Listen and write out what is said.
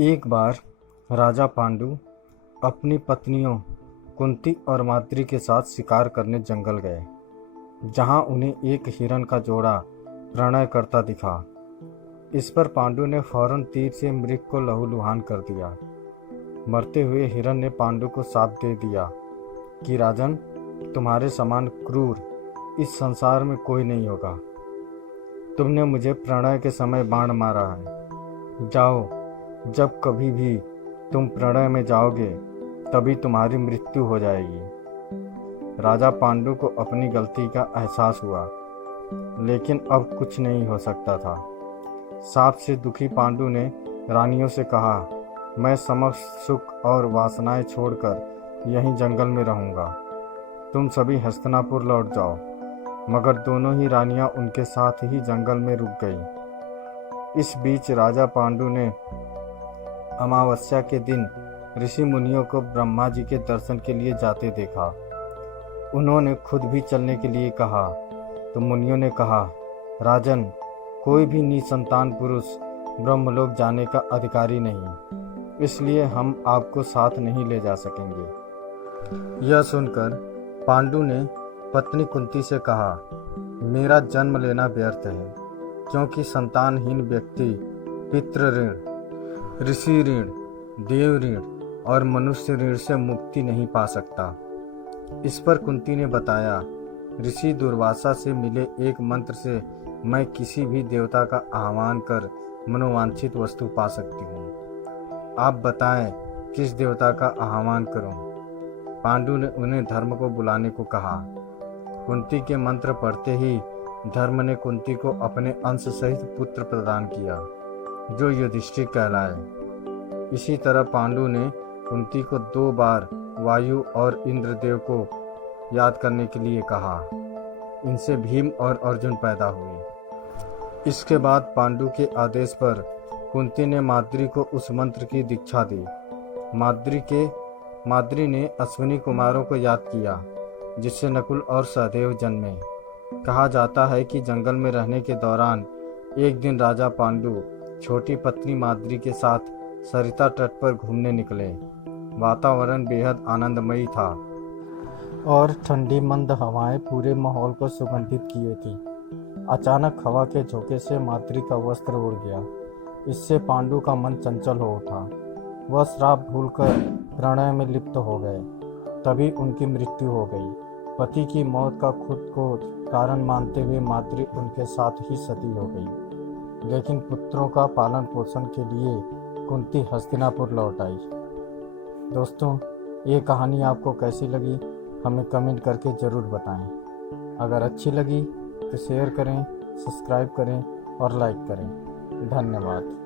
एक बार राजा पांडु अपनी पत्नियों कुंती और माद्री के साथ शिकार करने जंगल गए, जहां उन्हें एक हिरण का जोड़ा प्रणय करता दिखा। इस पर पांडु ने फौरन तीर से मृग को लहूलुहान कर दिया। मरते हुए हिरण ने पांडु को शाप दे दिया कि राजन, तुम्हारे समान क्रूर इस संसार में कोई नहीं होगा। तुमने मुझे प्रणय के समय बाण मारा है। जाओ, जब कभी भी तुम प्रणय में जाओगे तभी तुम्हारी मृत्यु हो जाएगी। राजा पांडु को अपनी गलती का एहसास हुआ, लेकिन अब कुछ नहीं हो सकता था। शाप से दुखी पांडु ने रानियों से कहा, मैं समस्त सुख और वासनाएं छोड़कर यहीं जंगल में रहूंगा। तुम सभी हस्तिनापुर लौट जाओ। मगर दोनों ही रानियां उनके साथ ही जंगल में रुक गई। इस बीच राजा पांडु ने अमावस्या के दिन ऋषि मुनियों को ब्रह्मा जी के दर्शन के लिए जाते देखा। उन्होंने खुद भी चलने के लिए कहा तो मुनियों ने कहा, राजन, कोई भी निसंतान पुरुष ब्रह्मलोक जाने का अधिकारी नहीं, इसलिए हम आपको साथ नहीं ले जा सकेंगे। यह सुनकर पांडु ने पत्नी कुंती से कहा, मेरा जन्म लेना व्यर्थ है, क्योंकि संतानहीन व्यक्ति पितृ ऋण, ऋषि ऋण, देव ऋण और मनुष्य ऋण से मुक्ति नहीं पा सकता। इस पर कुंती ने बताया, ऋषि दुर्वासा से मिले एक मंत्र से मैं किसी भी देवता का आह्वान कर मनोवांछित वस्तु पा सकती हूँ। आप बताएं किस देवता का आह्वान करूँ? पांडु ने उन्हें धर्म को बुलाने को कहा। कुंती के मंत्र पढ़ते ही धर्म ने कुंती को अपने अंश सहित पुत्र प्रदान किया, जो युधिष्ठिर कहलाए। इसी तरह पांडु ने कुंती को 2 बार वायु और इंद्रदेव को याद करने के लिए कहा। इनसे भीम और अर्जुन पैदा हुए। इसके बाद पांडु के आदेश पर कुंती ने माद्री को उस मंत्र की दीक्षा दी। माद्री ने अश्विनी कुमारों को याद किया, जिससे नकुल और सहदेव जन्मे। कहा जाता है कि जंगल में रहने के दौरान एक दिन राजा पांडु छोटी पत्नी माद्री के साथ सरिता तट पर घूमने निकले। वातावरण बेहद आनंदमयी था और ठंडी मंद हवाएं पूरे माहौल को सुगंधित किए थी। अचानक हवा के झोंके से माद्री का वस्त्र उड़ गया। इससे पांडु का मन चंचल हो उठा। वह श्राप भूलकर प्रणय में लिप्त हो गए। तभी उनकी मृत्यु हो गई। पति की मौत का खुद को कारण मानते हुए माद्री उनके साथ ही सती हो गई। लेकिन पुत्रों का पालन पोषण के लिए कुंती हस्तिनापुर लौट आई। दोस्तों, ये कहानी आपको कैसी लगी हमें कमेंट करके ज़रूर बताएं। अगर अच्छी लगी तो शेयर करें, सब्सक्राइब करें और लाइक करें। धन्यवाद।